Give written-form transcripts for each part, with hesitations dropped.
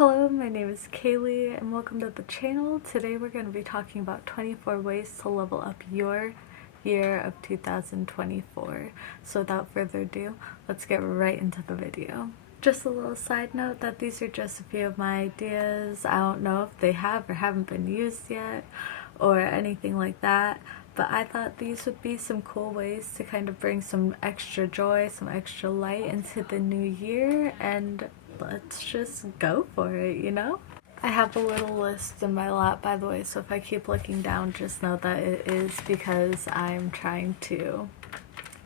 Hello, my name is Kaylee and welcome to the channel. Today we're going to be talking about 24 ways to level up your year of 2024. So without further ado, let's get right into the video. Just a little side note that these are just a few of my ideas. I don't know if they have or haven't been used yet or anything like that, but I thought these would be some cool ways to kind of bring some extra joy, some extra light into the new year, and let's just go for it, you know? I have a little list in my lap, by the way, so if I keep looking down, just know that it is because I'm trying to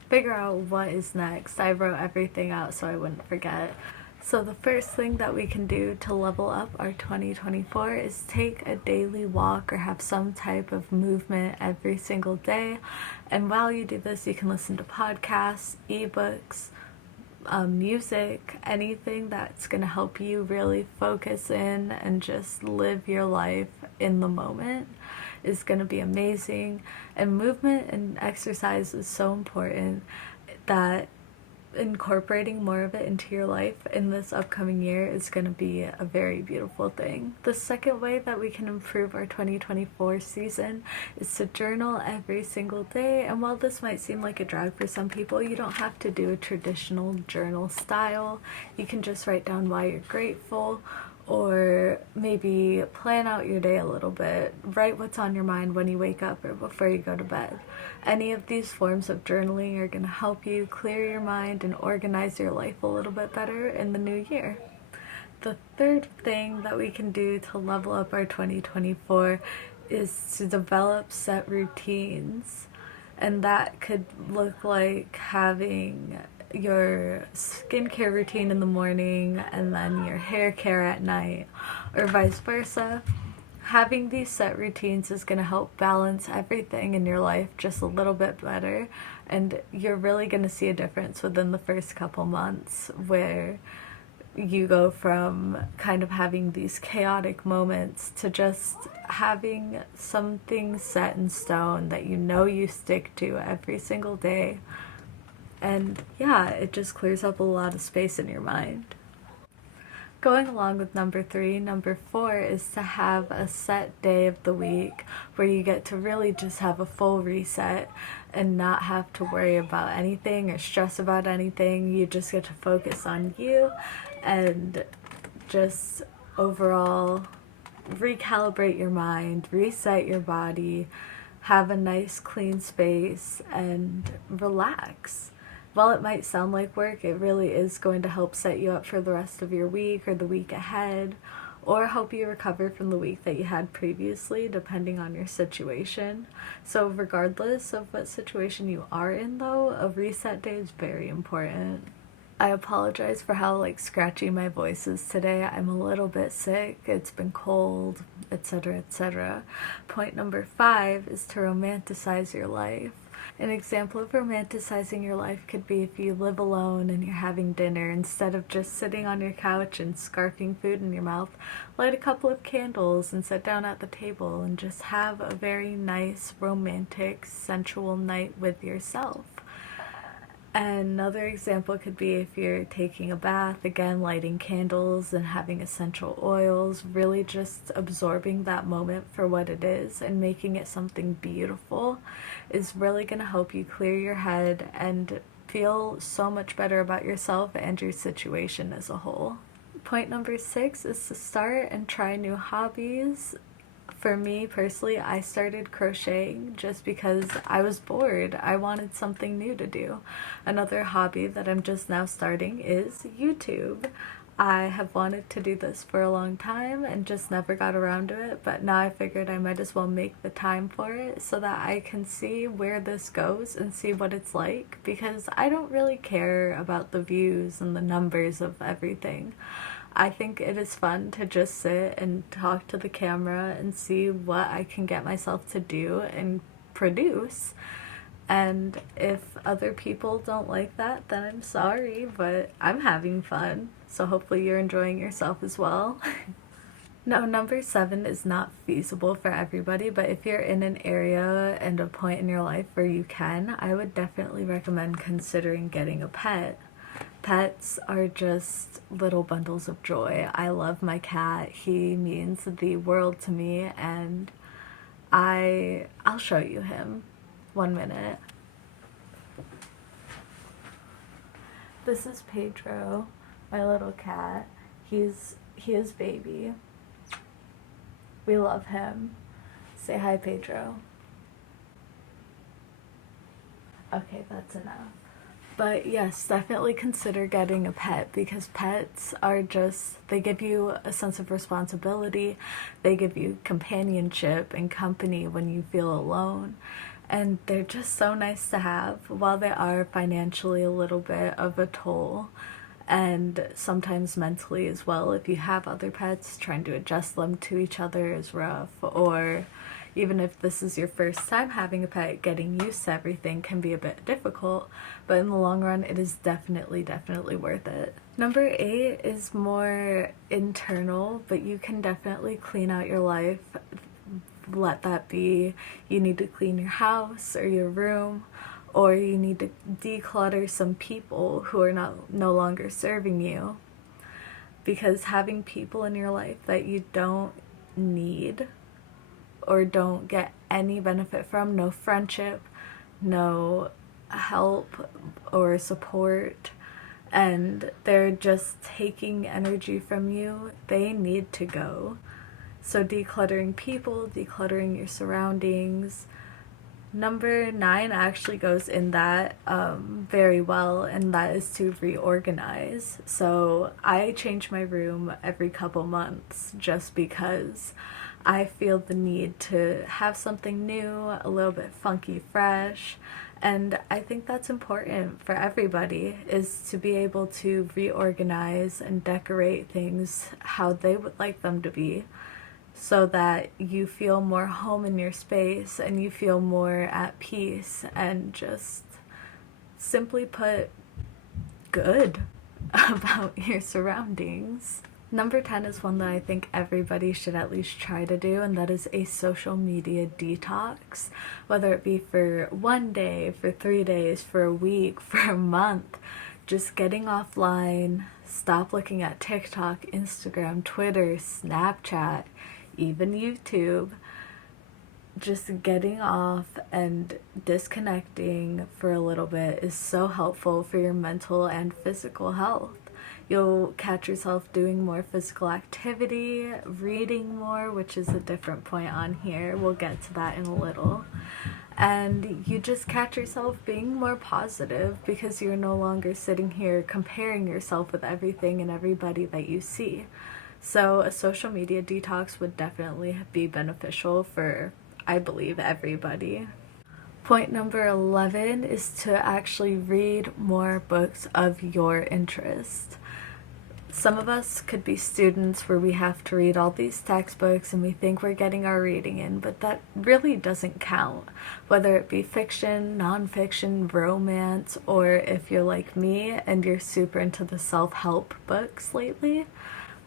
figure out what is next. I wrote everything out so I wouldn't forget. So the first thing that we can do to level up our 2024 is take a daily walk or have some type of movement every single day. And while you do this, you can listen to podcasts, ebooks, music, anything that's going to help you really focus in and just live your life in the moment is going to be amazing. And movement and exercise is so important that incorporating more of it into your life in this upcoming year is going to be a very beautiful thing. The second way that we can improve our 2024 season is to journal every single day. And while this might seem like a drag for some people, you don't have to do a traditional journal style. You can just write down why you're grateful, or maybe plan out your day a little bit. Write what's on your mind when you wake up or before you go to bed. Any of these forms of journaling are going to help you clear your mind and organize your life a little bit better in the new year. The third thing that we can do to level up our 2024 is to develop set routines. And that could look like having your skincare routine in the morning and then your hair care at night, or vice versa. Having these set routines is going to help balance everything in your life just a little bit better, and you're really going to see a difference within the first couple months where you go from kind of having these chaotic moments to just having something set in stone that you know you stick to every single day. And yeah, it just clears up a lot of space in your mind. Going along with number 3, number 4 is to have a set day of the week where you get to really just have a full reset and not have to worry about anything or stress about anything. You just get to focus on you and just overall recalibrate your mind, reset your body, have a nice clean space, and relax. While it might sound like work, it really is going to help set you up for the rest of your week or the week ahead, or help you recover from the week that you had previously, depending on your situation. So regardless of what situation you are in, though, a reset day is very important. I apologize for how scratchy my voice is today. I'm a little bit sick, it's been cold, etc., etc. Point number 5 is to romanticize your life. An example of romanticizing your life could be if you live alone and you're having dinner. Instead of just sitting on your couch and scarfing food in your mouth, light a couple of candles and sit down at the table and just have a very nice, romantic, sensual night with yourself. Another example could be if you're taking a bath, again, lighting candles and having essential oils, really just absorbing that moment for what it is and making it something beautiful is really going to help you clear your head and feel so much better about yourself and your situation as a whole. Point number 6 is to start and try new hobbies. For me personally, I started crocheting just because I was bored. I wanted something new to do. Another hobby that I'm just now starting is YouTube. I have wanted to do this for a long time and just never got around to it, but now I figured I might as well make the time for it so that I can see where this goes and see what it's like, because I don't really care about the views and the numbers of everything. I think it is fun to just sit and talk to the camera and see what I can get myself to do and produce. And if other people don't like that, then I'm sorry, but I'm having fun. So hopefully you're enjoying yourself as well. No, number 7 is not feasible for everybody, but if you're in an area and a point in your life where you can, I would definitely recommend considering getting a pet. Pets are just little bundles of joy. I love my cat. He means the world to me, and I'll show you him. 1 minute. This is Pedro, my little cat. He is baby. We love him. Say hi, Pedro. Okay, that's enough. But yes, definitely consider getting a pet, because pets are just, they give you a sense of responsibility, they give you companionship and company when you feel alone, and they're just so nice to have. While they are financially a little bit of a toll, and sometimes mentally as well, if you have other pets, trying to adjust them to each other is rough, or even if this is your first time having a pet, getting used to everything can be a bit difficult, but in the long run, it is definitely worth it. Number 8 is more internal, but you can definitely clean out your life. Let that be, you need to clean your house or your room, or you need to declutter some people who are no longer serving you. Because having people in your life that you don't need or don't get any benefit from, no friendship, no help or support, and they're just taking energy from you, they need to go. So decluttering people, decluttering your surroundings. Number 9 actually goes in that very well, and that is to reorganize. So I change my room every couple months just because I feel the need to have something new, a little bit funky, fresh, and I think that's important for everybody, is to be able to reorganize and decorate things how they would like them to be, so that you feel more home in your space and you feel more at peace and just, simply put, good about your surroundings. Number 10 is one that I think everybody should at least try to do, and that is a social media detox. Whether it be for 1 day, for 3 days, for a week, for a month, just getting offline, stop looking at TikTok, Instagram, Twitter, Snapchat, even YouTube. Just getting off and disconnecting for a little bit is so helpful for your mental and physical health. You'll catch yourself doing more physical activity, reading more, which is a different point on here. We'll get to that in a little. And you just catch yourself being more positive because you're no longer sitting here comparing yourself with everything and everybody that you see. So a social media detox would definitely be beneficial for, I believe, everybody. Point number 11 is to actually read more books of your interest. Some of us could be students where we have to read all these textbooks and we think we're getting our reading in, but that really doesn't count. Whether it be fiction, nonfiction, romance, or if you're like me and you're super into the self-help books lately,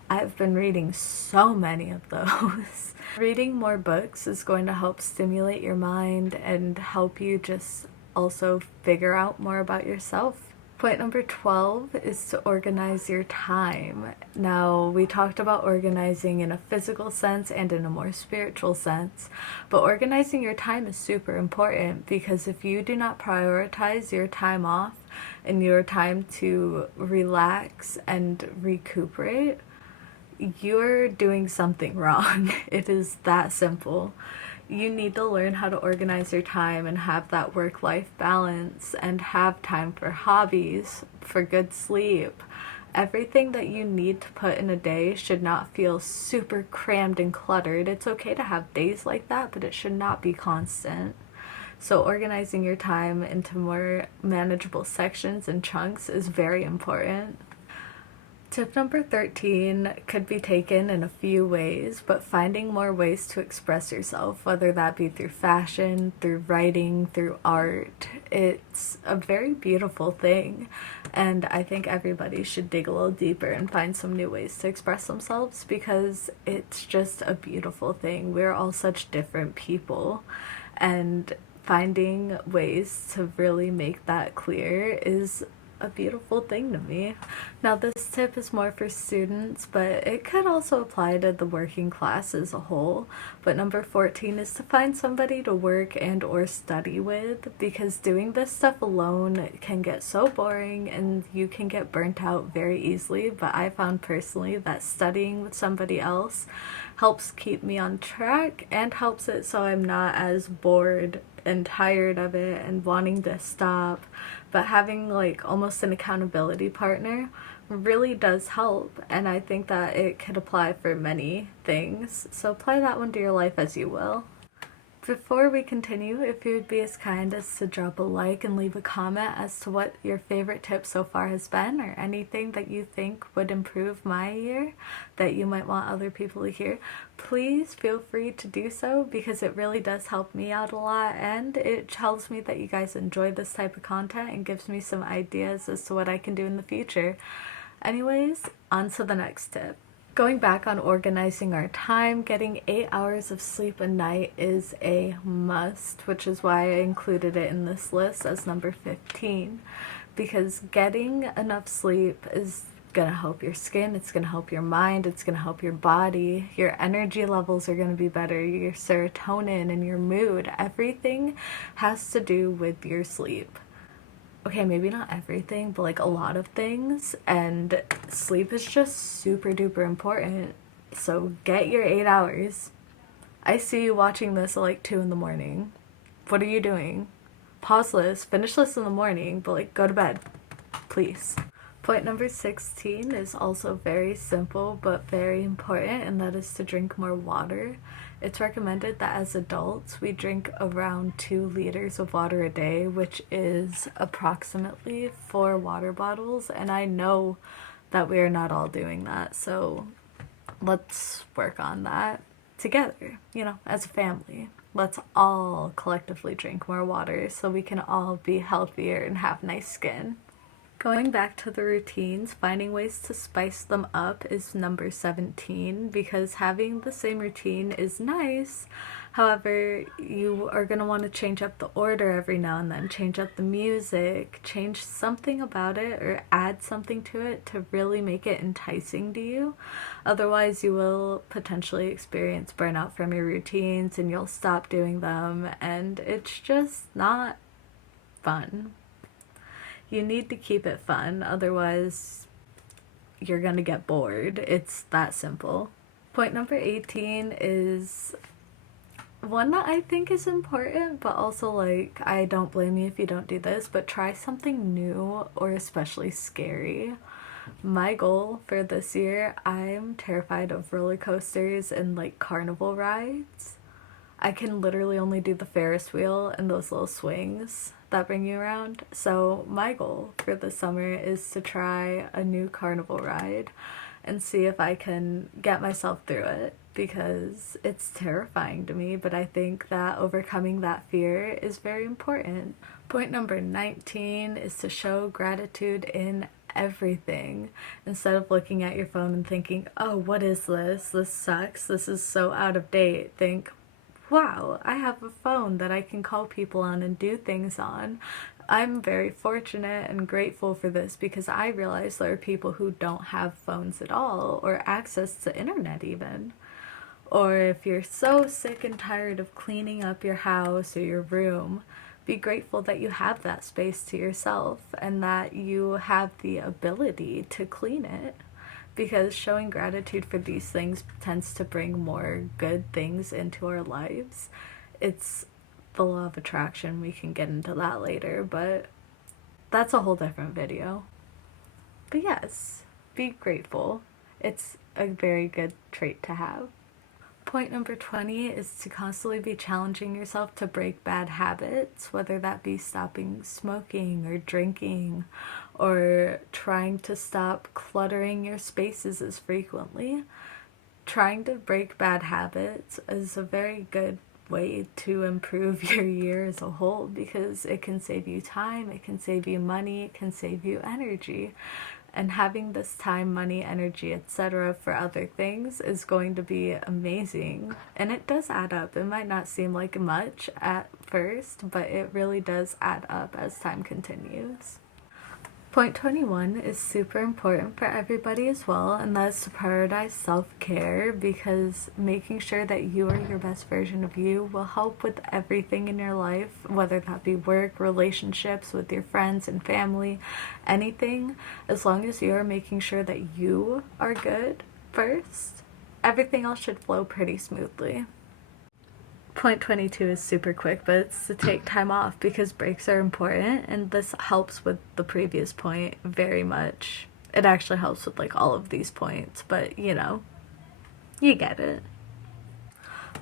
I've been reading so many of those. Reading more books is going to help stimulate your mind and help you just also figure out more about yourself. Point number 12 is to organize your time. Now, we talked about organizing in a physical sense and in a more spiritual sense, but organizing your time is super important, because if you do not prioritize your time off and your time to relax and recuperate, you're doing something wrong. It is that simple. You need to learn how to organize your time and have that work-life balance and have time for hobbies, for good sleep. Everything that you need to put in a day should not feel super crammed and cluttered. It's okay to have days like that, but it should not be constant. So organizing your time into more manageable sections and chunks is very important. Tip number 13 could be taken in a few ways, but finding more ways to express yourself, whether that be through fashion, through writing, through art. It's a very beautiful thing, and I think everybody should dig a little deeper and find some new ways to express themselves, because it's just a beautiful thing. We're all such different people, and finding ways to really make that clear is a beautiful thing to me. Now, this tip is more for students, but it could also apply to the working class as a whole. But number 14 is to find somebody to work and or study with, because doing this stuff alone can get so boring and you can get burnt out very easily. But I found personally that studying with somebody else helps keep me on track and helps it so I'm not as bored and tired of it and wanting to stop. But having like almost an accountability partner really does help, and I think that it could apply for many things. So apply that one to your life as you will. Before we continue, if you would be as kind as to drop a like and leave a comment as to what your favorite tip so far has been, or anything that you think would improve my year that you might want other people to hear, please feel free to do so, because it really does help me out a lot, and it tells me that you guys enjoy this type of content and gives me some ideas as to what I can do in the future. Anyways, on to the next tip. Going back on organizing our time, getting 8 hours of sleep a night is a must, which is why I included it in this list as number 15. Because getting enough sleep is gonna help your skin, it's gonna help your mind, it's gonna help your body, your energy levels are gonna be better, your serotonin and your mood, everything has to do with your sleep. Okay, maybe not everything, but like a lot of things, and sleep is just super duper important. So get your 8 hours. I see you watching this at like 2 in the morning. What are you doing? Pause this, finish this in the morning, but like go to bed, please. Point number 16 is also very simple but very important, and that is to drink more water. It's recommended that as adults we drink around 2 liters of water a day, which is approximately 4 water bottles, and I know that we are not all doing that, so let's work on that together, as a family. Let's all collectively drink more water so we can all be healthier and have nice skin. Going back to the routines, finding ways to spice them up is number 17, because having the same routine is nice. However, you are going to want to change up the order every now and then, change up the music, change something about it, or add something to it to really make it enticing to you. Otherwise, you will potentially experience burnout from your routines and you'll stop doing them, and it's just not fun. You need to keep it fun, otherwise you're gonna get bored. It's that simple. Point number 18 is one that I think is important, but also like, I don't blame you if you don't do this, but try something new or especially scary. My goal for this year, I'm terrified of roller coasters and like carnival rides. I can literally only do the Ferris wheel and those little swings that bring you around. So my goal for the summer is to try a new carnival ride and see if I can get myself through it, because it's terrifying to me, but I think that overcoming that fear is very important. Point number 19 is to show gratitude in everything. Instead of looking at your phone and thinking, oh, what is this? This sucks. This is so out of date. Think, wow, I have a phone that I can call people on and do things on. I'm very fortunate and grateful for this, because I realize there are people who don't have phones at all, or access to internet even. Or if you're so sick and tired of cleaning up your house or your room, be grateful that you have that space to yourself and that you have the ability to clean it. Because showing gratitude for these things tends to bring more good things into our lives. It's the law of attraction. We can get into that later, but that's a whole different video. But yes, be grateful. It's a very good trait to have. Point number 20 is to constantly be challenging yourself to break bad habits, whether that be stopping smoking or drinking, or trying to stop cluttering your spaces as frequently. Trying to break bad habits is a very good way to improve your year as a whole, because it can save you time, it can save you money, it can save you energy. And having this time, money, energy, etc. for other things is going to be amazing. And it does add up. It might not seem like much at first, but it really does add up as time continues. Point 21 is super important for everybody as well, and that's to prioritize self-care, because making sure that you are your best version of you will help with everything in your life, whether that be work, relationships with your friends and family, anything. As long as you are making sure that you are good first, everything else should flow pretty smoothly. Point 22 is super quick, but it's to take time off, because breaks are important, and this helps with the previous point very much. It actually helps with like all of these points, but you know, you get it.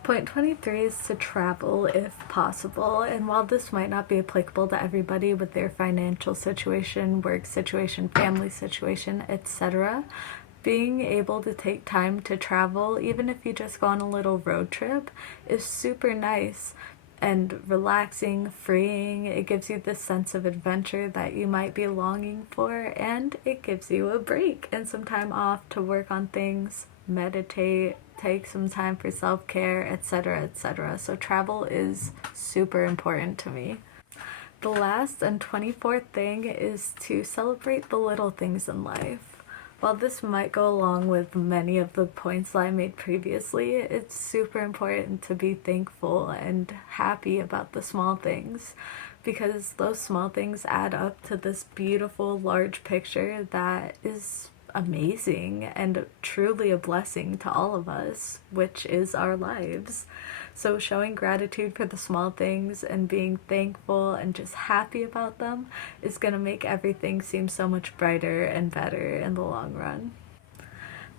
Point 23 is to travel if possible, and while this might not be applicable to everybody with their financial situation, work situation, family situation, etc., being able to take time to travel, even if you just go on a little road trip, is super nice and relaxing, freeing. It gives you this sense of adventure that you might be longing for, and it gives you a break and some time off to work on things, meditate, take some time for self-care, etc., etc. So travel is super important to me. The last and 24th thing is to celebrate the little things in life. While this might go along with many of the points that I made previously, it's super important to be thankful and happy about the small things, because those small things add up to this beautiful large picture that is amazing and truly a blessing to all of us, which is our lives. So showing gratitude for the small things and being thankful and just happy about them is going to make everything seem so much brighter and better in the long run.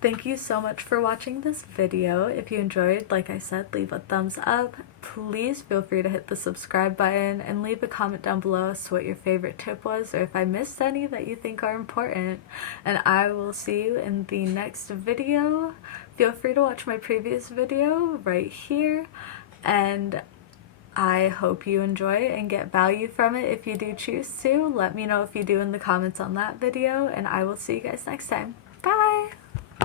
Thank you so much for watching this video. If you enjoyed, like I said, leave a thumbs up. Please feel free to hit the subscribe button and leave a comment down below as to what your favorite tip was, or if I missed any that you think are important. And I will see you in the next video. Feel free to watch my previous video right here, and I hope you enjoy and get value from it if you do choose to. Let me know if you do in the comments on that video, and I will see you guys next time.